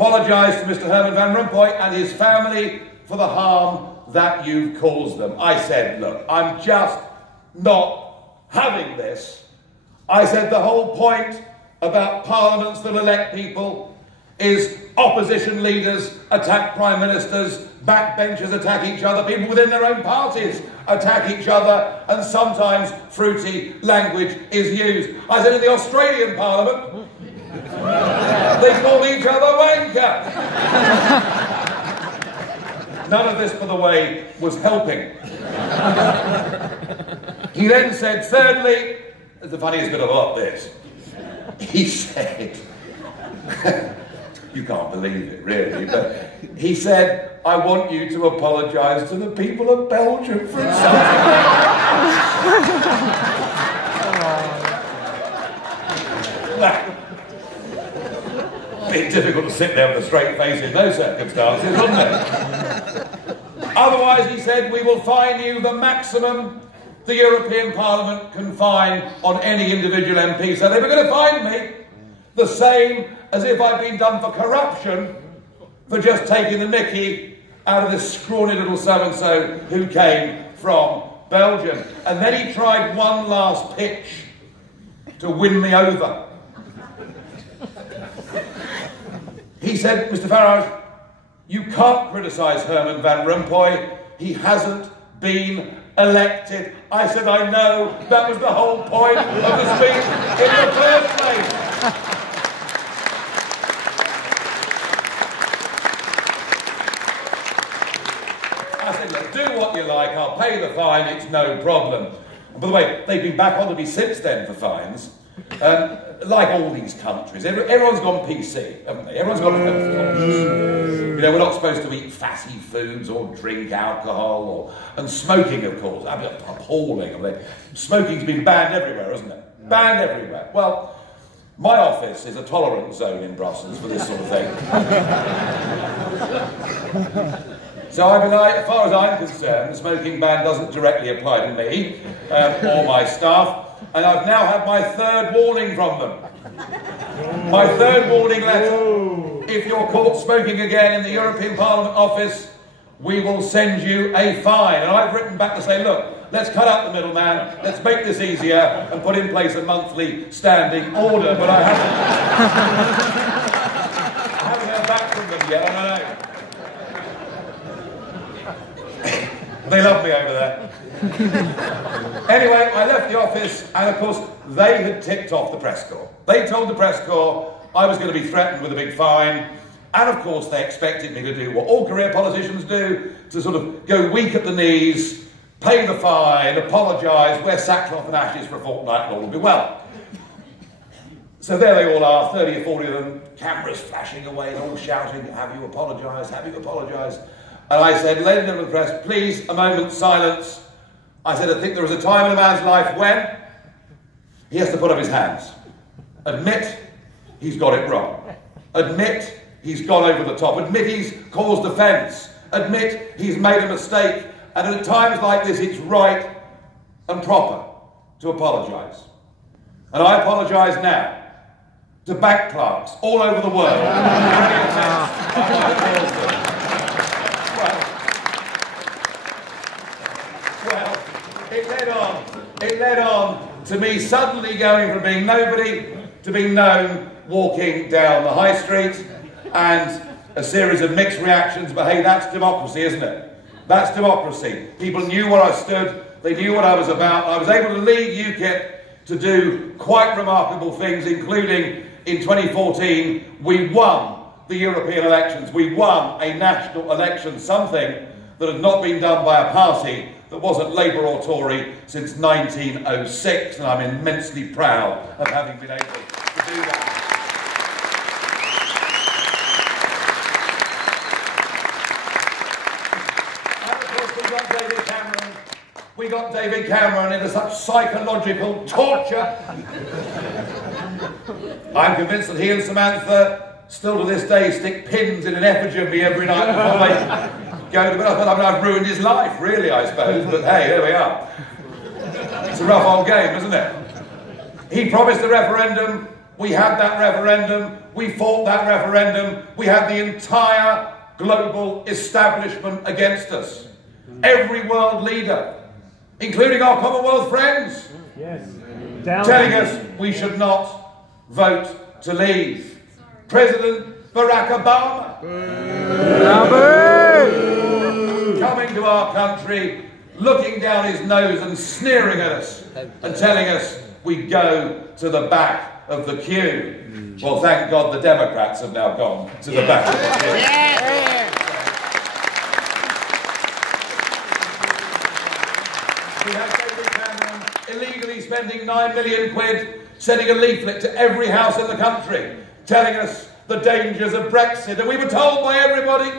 apologise to Mr. Herman Van Rompuy and his family for the harm that you've caused them. I said, look, I'm just not having this. I said the whole point about parliaments that elect people is opposition leaders attack prime ministers, backbenchers attack each other, people within their own parties attack each other, and sometimes fruity language is used. I said in the Australian Parliament, they call each other wanker. None of this, by the way, was helping. He then said, thirdly, the funniest bit of all this, he said, you can't believe it really, but he said, I want you to apologise to the people of Belgium for insulting me. Bit difficult to sit there with a straight face in those circumstances, wasn't it? Otherwise, he said, we will fine you the maximum the European Parliament can fine on any individual MP. So they were going to fine me the same as if I'd been done for corruption for just taking the mickey out of this scrawny little so-and-so who came from Belgium. And then he tried one last pitch to win me over. He said, Mr. Farage, you can't criticise Herman Van Rompuy. He hasn't been elected. I said, I know. That was the whole point of the speech in the first place. I said, look, do what you like. I'll pay the fine. It's no problem. And by the way, they've been back on to me since then for fines. Like all these countries, everyone's gone PC, haven't they? Everyone's got a health conscious. You know, we're not supposed to eat fatty foods or drink alcohol, and smoking, of course. I mean, appalling. I mean, smoking's been banned everywhere, isn't it? Banned everywhere. Well, my office is a tolerance zone in Brussels for this sort of thing. So I mean, as far as I'm concerned, the smoking ban doesn't directly apply to me or my staff. And I've now had my third warning from them. My third warning letter. If you're caught smoking again in the European Parliament office, we will send you a fine. And I've written back to say, look, let's cut out the middleman, let's make this easier and put in place a monthly standing order. But I haven't heard back from them yet, I don't know. They love me over there. Anyway, I left the office, and of course, they had tipped off the press corps. They told the press corps I was going to be threatened with a big fine, and of course, they expected me to do what all career politicians do, to sort of go weak at the knees, pay the fine, apologise, wear sackcloth and ashes for a fortnight, and all will be well. So there they all are, 30 or 40 of them, cameras flashing away, all shouting, have you apologised, have you apologised? And I said, ladies and gentlemen of the press, please, a moment's silence. I said, I think there is a time in a man's life when he has to put up his hands. Admit he's got it wrong. Admit he's gone over the top. Admit he's caused offence. Admit he's made a mistake. And at times like this, it's right and proper to apologise. And I apologise now to bank clerks all over the world for any offence I might have caused them. It led on to me suddenly going from being nobody to being known walking down the high street, and a series of mixed reactions, but hey, that's democracy, isn't it? That's democracy. People knew where I stood, they knew what I was about. I was able to lead UKIP to do quite remarkable things, including in 2014, we won the European elections. We won a national election, something that had not been done by a party that wasn't Labour or Tory since 1906, and I'm immensely proud of having been able to do that. And of course we got David Cameron. We got David Cameron into such psychological torture. I'm convinced that he and Samantha still to this day stick pins in an effigy of me every night before they go to bed. I mean, I've ruined his life, really, I suppose, but hey, there we are. It's a rough old game, isn't it? He promised a referendum We had that referendum. We fought that referendum. We had the entire global establishment against us. Every world leader, including our Commonwealth friends, telling us we should not vote to leave. President Barack Obama coming to our country, looking down his nose and sneering at us and telling us we go to the back of the queue. Well, thank God the Democrats have now gone to the back of the queue. We had David Cameron illegally spending £9 million, sending a leaflet to every house in the country, telling us the dangers of Brexit. And we were told by everybody,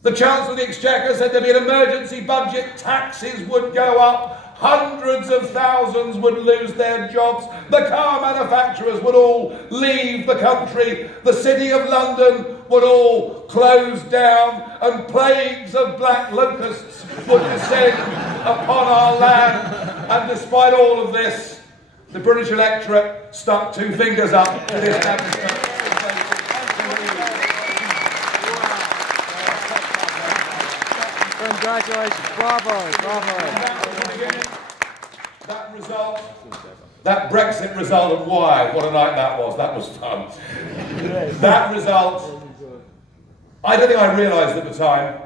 the Chancellor of the Exchequer said there'd be an emergency budget, taxes would go up, hundreds of thousands would lose their jobs, the car manufacturers would all leave the country, the City of London would all close down, and plagues of black locusts would descend upon our land. And despite all of this, the British electorate stuck two fingers up to the establishment. Congratulations, bravo, bravo. That result, that Brexit result, and why, what a night that was fun. That result, I don't think I realised at the time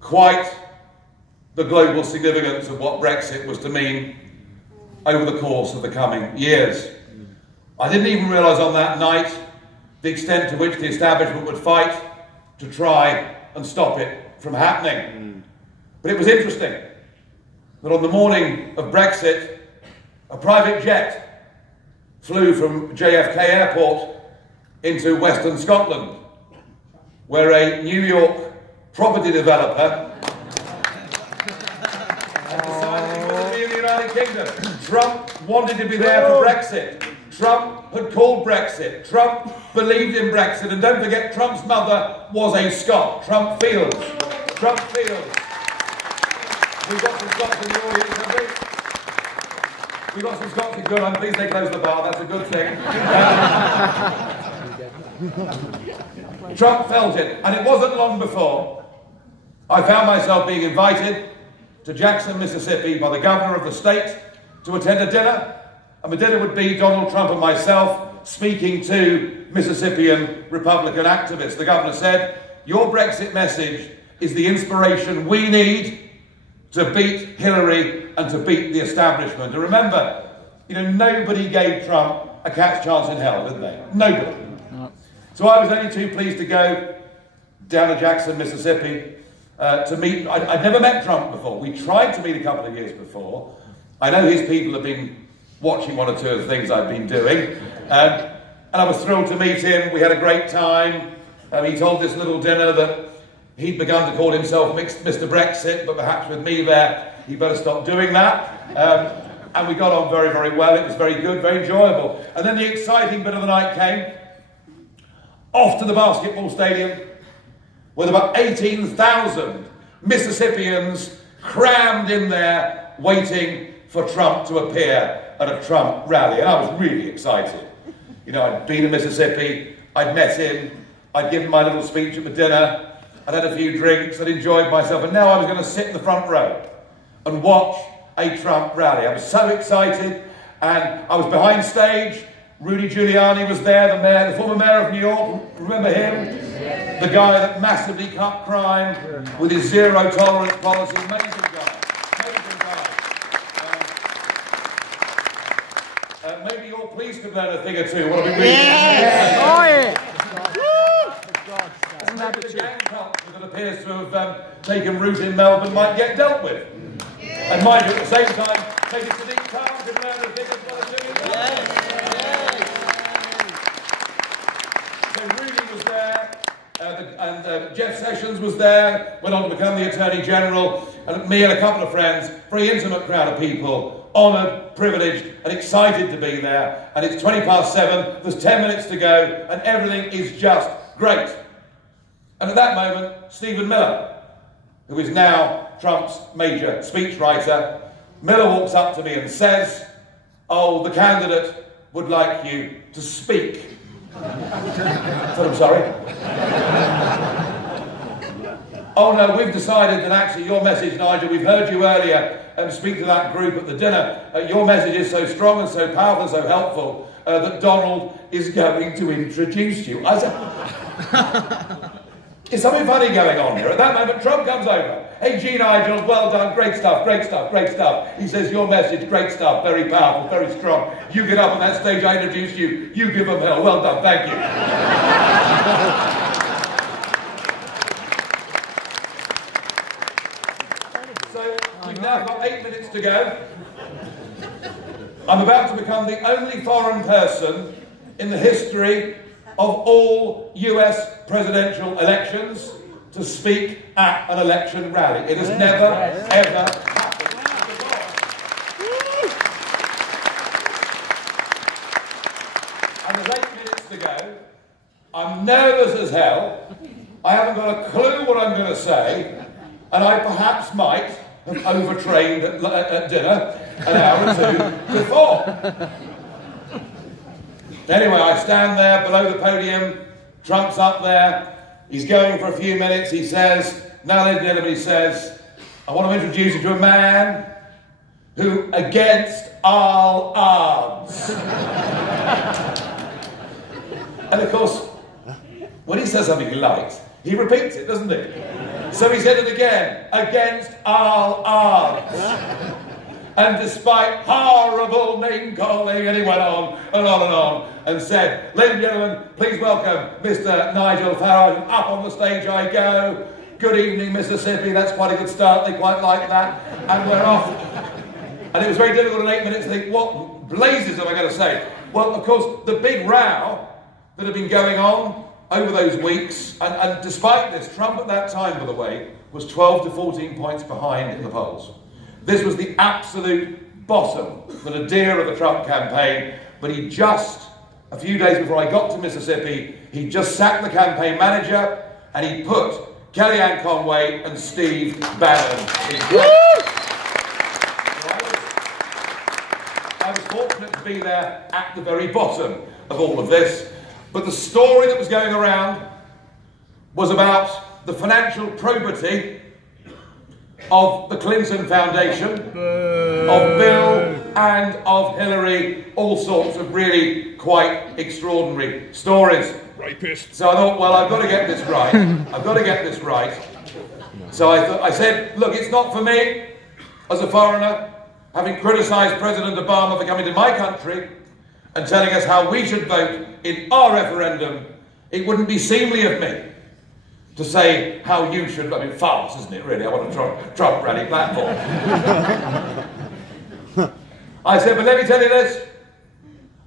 quite the global significance of what Brexit was to mean over the course of the coming years. I didn't even realise on that night the extent to which the establishment would fight to try and stop it from happening. But it was interesting that on the morning of Brexit, a private jet flew from JFK Airport into Western Scotland, where a New York property developer had decided he wanted to be in the United Kingdom. Trump wanted to be there for Brexit. Trump had called Brexit. Trump believed in Brexit. And don't forget, Trump's mother was a Scot. Trump Fields. Trump Fields. We've got some Scots in the audience, have we? We've got some Scots in good. I'm pleased they closed the bar. That's a good thing. Trump felt it. And it wasn't long before I found myself being invited to Jackson, Mississippi by the governor of the state to attend a dinner. And the dinner would be Donald Trump and myself speaking to Mississippian Republican activists. The governor said, "Your Brexit message is the inspiration we need to beat Hillary and to beat the establishment." And remember, nobody gave Trump a cat's chance in hell, did they? Nobody. No. So I was only too pleased to go down to Jackson, Mississippi to meet. I'd never met Trump before. We tried to meet a couple of years before. I know his people have been watching one or two of the things I've been doing. And I was thrilled to meet him. We had a great time. He told this little dinner that he'd begun to call himself Mr. Brexit, but perhaps with me there, he better stop doing that. And we got on very, very well. It was very good, very enjoyable. And then the exciting bit of the night came. Off to the basketball stadium with about 18,000 Mississippians crammed in there waiting for Trump to appear at a Trump rally. And I was really excited. I'd been in Mississippi, I'd met him, I'd given my little speech at the dinner, I'd had a few drinks, I'd enjoyed myself, and now I was going to sit in the front row and watch a Trump rally. I was so excited, and I was behind stage. Rudy Giuliani was there, the former mayor of New York, remember him? The guy that massively cut crime with his zero tolerance policy. Amazing guy. Amazing guy. Maybe your police could learn a thing or two. What have we reading? Oh, yeah. Maybe the gang culture that appears to have taken root in Melbourne might get dealt with. And mind you, at the same time, maybe Sadiq Khan could learn a thing as well as doing it. So Rudy was there, and Jeff Sessions was there, went on to become the Attorney General, and me and a couple of friends, very intimate crowd of people, honoured, privileged, and excited to be there. And it's 7:20, there's 10 minutes to go, and everything is just great. And at that moment, Stephen Miller, who is now Trump's major speechwriter, Miller walks up to me and says, "Oh, the candidate would like you to to speak. But I'm sorry. Oh no, we've decided that actually your message, Nigel, we've heard you earlier speak to that group at the dinner. Your message is so strong and so powerful and so helpful that Donald is going to introduce you. I said, is something funny going on here? At that moment, Trump comes over. Hey, G. Nigel, well done, great stuff, great stuff, great stuff. He says, your message, great stuff, very powerful, very strong. You get up on that stage, I introduce you, you give them hell. Well done, thank you. So, we've now got 8 minutes to go. I'm about to become the only foreign person in the history of all US presidential elections to speak at an election rally. It has never, ever happened before. And there's 8 minutes to go. I'm nervous as hell. I haven't got a clue what I'm going to say. And I perhaps might have overtrained at dinner an hour or two before. Anyway, I stand there below the podium, Trump's up there, he's going for a few minutes, he says, now ladies and gentlemen, he says, I want to introduce you to a man who, against all odds. And of course, when he says something he likes, he repeats it, doesn't he? So he said it again, against all odds. And despite horrible name-calling, and he went on and on and on, and said, ladies and gentlemen, please welcome Mr. Nigel Farage. Up on the stage I go. Good evening, Mississippi. That's quite a good start. They quite like that. And we're off. And it was very difficult in 8 minutes to think, what blazes am I going to say? Well, of course, the big row that had been going on over those weeks, and despite this, Trump at that time, by the way, was 12 to 14 points behind in the polls. This was the absolute bottom, the nadir of the Trump campaign, but he just, a few days before I got to Mississippi, he just sacked the campaign manager and he put Kellyanne Conway and Steve Bannon in place. So I was fortunate to be there at the very bottom of all of this, but the story that was going around was about the financial probity of the Clinton Foundation, of Bill and of Hillary, all sorts of really quite extraordinary stories. Rapist. So I thought, well, I've got to get this right. I've got to get this right. So I said, look, it's not for me, as a foreigner, having criticised President Obama for coming to my country and telling us how we should vote in our referendum. It wouldn't be seemly of me to say how you should, I mean, farce, isn't it, really? I want a Trump rally platform. I said, but let me tell you this.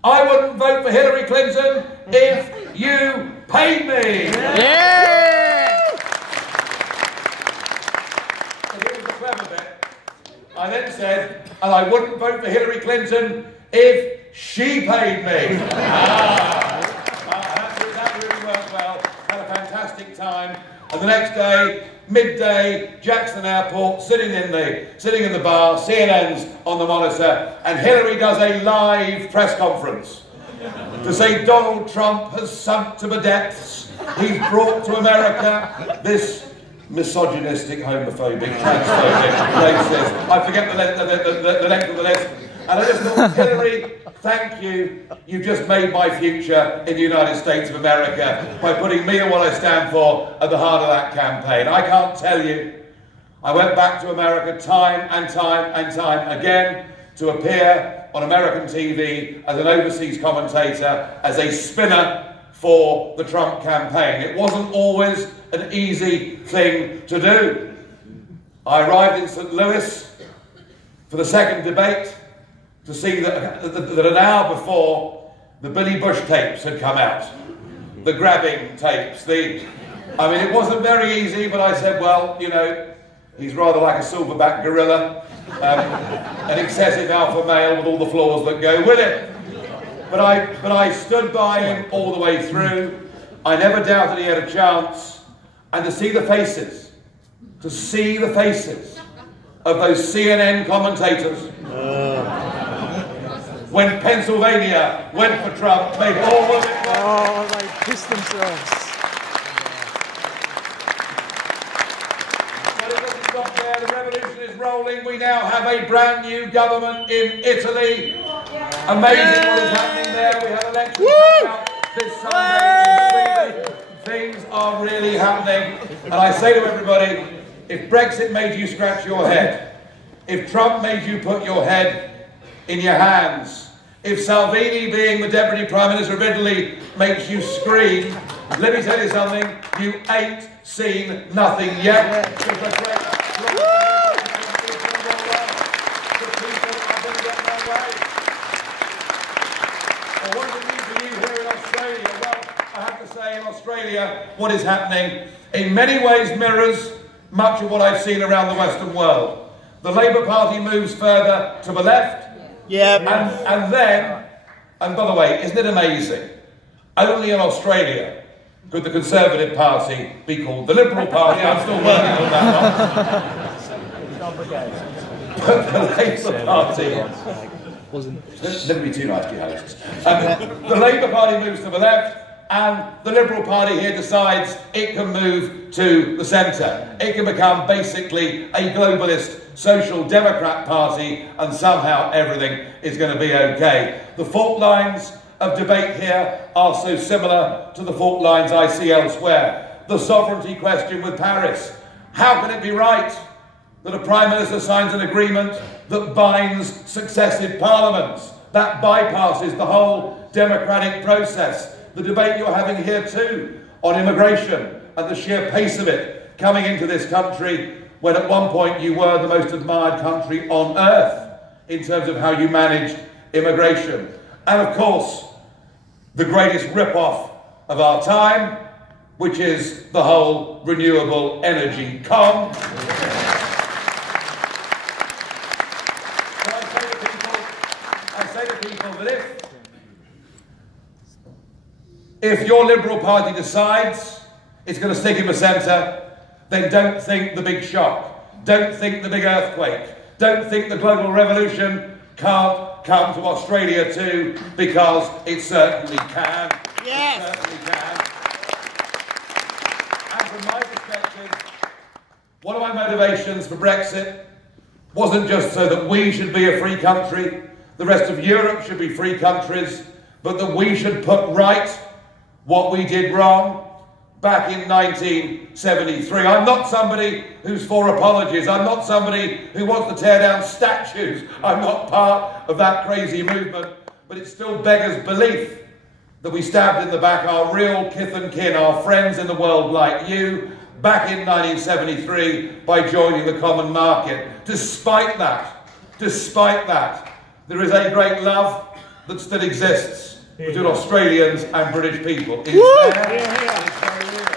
I wouldn't vote for Hillary Clinton if you paid me. Yeah! And here's the clever bit. I then said, and I wouldn't vote for Hillary Clinton if she paid me. That really worked well. Had a fantastic time. And the next day, midday, Jackson Airport, sitting in the bar, CNN's on the monitor, and Hillary does a live press conference to say Donald Trump has sunk to the depths. He's brought to America this misogynistic, homophobic, transphobic, racist. I forget the length of the list. And I just thought, Hillary, thank you. You've just made my future in the United States of America by putting me and what I stand for at the heart of that campaign. I can't tell you. I went back to America time and time and time again to appear on American TV as an overseas commentator, as a spinner for the Trump campaign. It wasn't always an easy thing to do. I arrived in St. Louis for the second debate to see that an hour before the Billy Bush tapes had come out, the grabbing tapes. I mean, it wasn't very easy, but I said, well, you know, he's rather like a silverback gorilla, an excessive alpha male with all the flaws that go with it. But I stood by him all the way through. I never doubted he had a chance. And to see the faces of those CNN commentators when Pennsylvania went for Trump, made all of it. Oh, they pissed themselves. But it doesn't stop there. The revolution is rolling. We now have a brand new government in Italy. Amazing what is happening there. We have elections coming up this Sunday in Sweden. Things are really happening. And I say to everybody, if Brexit made you scratch your head, if Trump made you put your head in your hands, if Salvini being the Deputy Prime Minister of Italy makes you scream, let me tell you something, you ain't seen nothing yet. Well, what does it mean for you here in Australia? Well, I have to say in Australia, what is happening in many ways mirrors much of what I've seen around the Western world. The Labour Party moves further to the left. And then, and by the way, isn't it amazing? Only in Australia could the Conservative Party be called the Liberal Party. I'm still working on that one. But the Labour Party... Never be too nice to your hosts. The Labour Party moves to the left, and the Liberal Party here decides it can move to the centre. It can become basically a globalist social democrat party, and somehow everything is going to be okay. The fault lines of debate here are so similar to the fault lines I see elsewhere. The sovereignty question with Paris. How can it be right that a Prime Minister signs an agreement that binds successive parliaments? That bypasses the whole democratic process. The debate you're having here too on immigration and the sheer pace of it coming into this country, when at one point you were the most admired country on earth in terms of how you managed immigration. And of course, the greatest rip-off of our time, which is the whole renewable energy con. So I say to people that if your Liberal Party decides it's going to stick in the centre, then don't think the big shock. Don't think the big earthquake. Don't think the global revolution can't come to Australia too, because it certainly can. Yes. It certainly can. And from my perspective, one of my motivations for Brexit wasn't just so that we should be a free country, the rest of Europe should be free countries, but that we should put right what we did wrong back in 1973. I'm not somebody who's for apologies. I'm not somebody who wants to tear down statues. I'm not part of that crazy movement. But it still beggars belief that we stabbed in the back our real kith and kin, our friends in the world like you, back in 1973 by joining the common market. Despite that, there is a great love that still exists between Australians and British people. It's there. It's very real.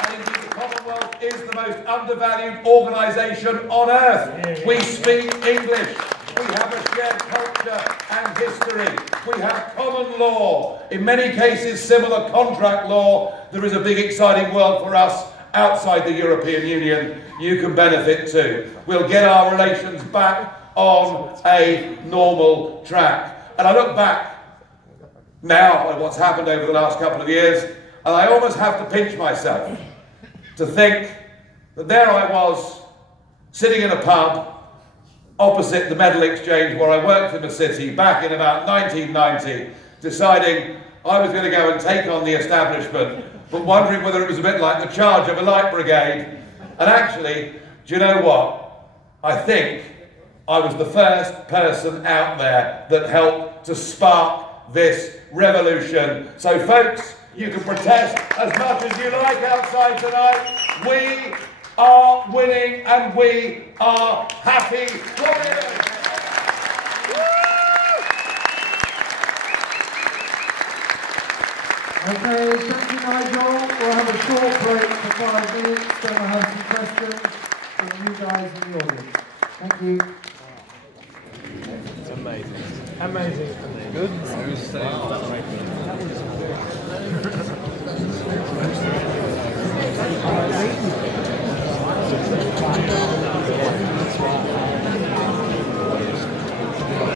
And indeed, the Commonwealth is the most undervalued organisation on earth. We speak English. We have a shared culture and history. We have common law. In many cases, similar contract law. There is a big, exciting world for us outside the European Union. You can benefit too. We'll get our relations back on a normal track. And I look back now at what's happened over the last couple of years, and I almost have to pinch myself to think that there I was, sitting in a pub opposite the Medal Exchange where I worked in the city back in about 1990, deciding I was going to go and take on the establishment, but wondering whether it was a bit like the charge of a light brigade. And actually, do you know what? I think I was the first person out there that helped to spark this revolution. So folks, you can protest as much as you like outside tonight. We are winning and we are happy warriors. Okay, thank you, Nigel. We'll have a short break for 5 minutes, then we'll have some questions from you guys in the audience. Thank you. It's amazing. Amazing. Good. Wow.